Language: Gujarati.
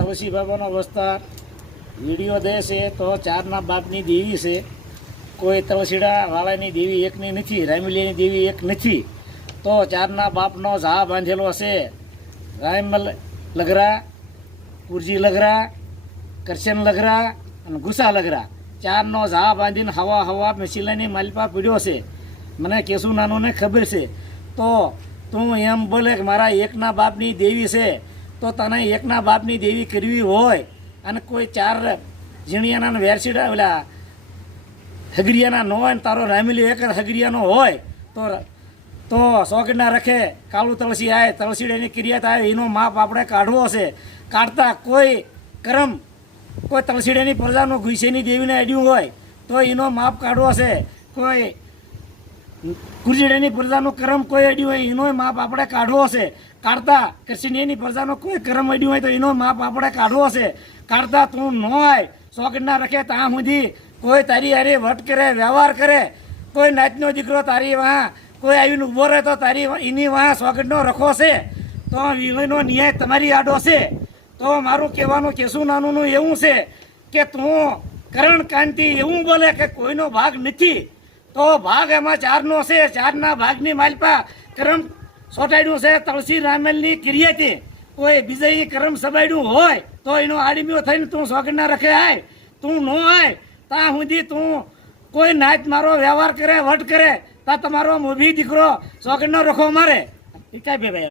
તવસી બાબાનો વિસ્તાર વિડીયો દે છે તો ચારના બાપની દેવી છે. કોઈ તવસીડા વાળાની દેવી એકની નથી, રામલીની દેવી એક નથી. તો ચારના બાપનો ઝા બાંધેલો છે. રાયમલ લગરા, કુરજી લગરા, કરશન લગરા અને ગુસા લગરા, ચારનો ઝા બાંધીને હવા મસીલાની માલપા પીડ્યો છે. મને કેસુ નાનોને ખબર છે. તો તું એમ બોલે કે મારા એકના બાપની દેવી છે, તો તને એકના બાપની દેવી કરવી હોય અને કોઈ ચાર ઝીણિયાના વેરસીડા ઓલા હગરિયાના ન હોય ને તારો રામેલી એક હગરિયાનો હોય તો સોગડના રખે કાળું તળસી આવે, તળસીડાની ક્રિયા થાય એનો માપ આપણે કાઢવો છે. કાઢતા કોઈ કરમ કોઈ તળસીડાની પ્રજાનો ગુઈસેની દેવીને અડ્યું હોય તો એનો માપ કાઢવો છે. કોઈ ગુરજીડાની પ્રજાનું કરમ કોઈ અડ્યું હોય એનો માપ આપણે કાઢવો છે. કાઢતા કૃષ્ણની પ્રજાનો કોઈ કરમ અડ્યું હોય તો એનો માપ આપણે કાઢવો છે. કાઢતા તું ન હોય સોગડના રખે ત્યાં સુધી કોઈ તારી હારે વટ કરે, વ્યવહાર કરે, કોઈ નાચનો દીકરો તારી વાં કોઈ આવીને ઊભો રહે તો તારી એની વાં સોગડનો રખો છે. તો વિલયનો ન્યાય તમારી આડો છે. તો મારું કહેવાનું કેસું નાનું એવું છે કે તું કરણ કાંતિ એવું બોલે કે કોઈનો ભાગ નથી, તો ભાગ એમાં ચારનો છે. ચારના ભાગની માલપા કરમ સોટાડ્યું છે. તળસી રામેલની ક્રિયાથી કોઈ બીજા કરમ સબાડ્યું હોય તો એનો આડીમ્યો થઈને તું સોગડના રખે આય. તું ન આય ત્યાં સુધી તું કોઈ નાચ મારો વ્યવહાર કરે, વટ કરે તા તમારો મોભી દીકરો સોગડનો રખો મારે. એ કાંઈ ભાઈ